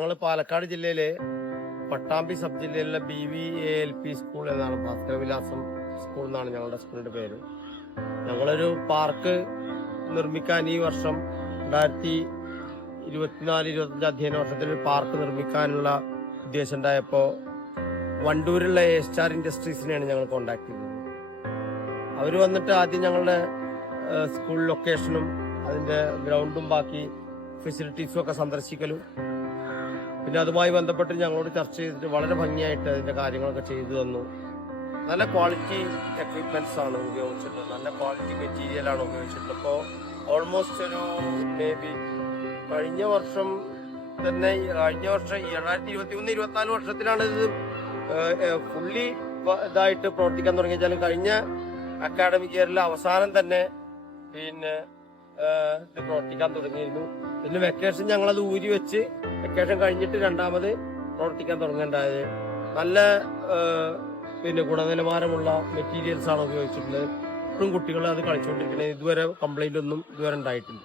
ഞങ്ങൾ പാലക്കാട് ജില്ലയിലെ പട്ടാമ്പി സബ് ജില്ലയിലെ BVALP സ്കൂൾ എന്നാണ്, ഭാസ്കരവിലാസം സ്കൂൾ എന്നാണ് ഞങ്ങളുടെ സ്കൂളിന്റെ പേര്. ഞങ്ങളൊരു പാർക്ക് നിർമ്മിക്കാൻ ഈ വർഷം 2024-25 അധ്യയന വർഷത്തിൽ ഒരു പാർക്ക് നിർമ്മിക്കാനുള്ള ഉദ്ദേശം ഉണ്ടായപ്പോൾ വണ്ടൂരുള്ള A-സ്റ്റാർ ഇൻഡസ്ട്രീസിനെയാണ് ഞങ്ങൾ കോണ്ടാക്ട് ചെയ്തത്. അവർ വന്നിട്ട് ആദ്യം ഞങ്ങളുടെ സ്കൂൾ ലൊക്കേഷനും അതിന്റെ ഗ്രൗണ്ടും ബാക്കി ഫെസിലിറ്റീസും ഒക്കെ സന്ദർശിക്കലും പിന്നെ അതുമായി ബന്ധപ്പെട്ട് ഞങ്ങളോട് ചർച്ച ചെയ്തിട്ട് വളരെ ഭംഗിയായിട്ട് അതിന്റെ കാര്യങ്ങളൊക്കെ ചെയ്തു തന്നു. നല്ല ക്വാളിറ്റി എക്വിപ്മെന്റ്സ് ആണ് ഉപയോഗിച്ചിട്ടുള്ളത്, നല്ല ക്വാളിറ്റി മെറ്റീരിയലാണ് ഉപയോഗിച്ചിട്ടുള്ളത്. ഇപ്പോൾ ഓൾമോസ്റ്റ് ഒരു മേബി കഴിഞ്ഞ വർഷം 2023-24 വർഷത്തിലാണ് ഇത് ഫുള്ളി ഇതായിട്ട് പ്രവർത്തിക്കാൻ തുടങ്ങിയാലും കഴിഞ്ഞ അക്കാഡമിക് ഇയറിൽ അവസാനം തന്നെ പിന്നെ ഇത് പ്രവർത്തിക്കാൻ തുടങ്ങിയിരുന്നു. പിന്നെ വെക്കേഷൻ ഞങ്ങളത് ഊരി വെച്ച് വെക്കേഷൻ കഴിഞ്ഞിട്ട് രണ്ടാമത് പ്രവർത്തിക്കാൻ തുടങ്ങേണ്ടത്. നല്ല പിന്നെ ഗുണനിലവാരമുള്ള മെറ്റീരിയൽസ് ആണ് ഉപയോഗിച്ചിട്ടുള്ളത്. ഇപ്പോഴും കുട്ടികൾ അത് കളിച്ചുകൊണ്ടിരിക്കുന്നത്. ഇതുവരെ കംപ്ലൈന്റ് ഒന്നും ഇതുവരെ ഉണ്ടായിട്ടില്ല.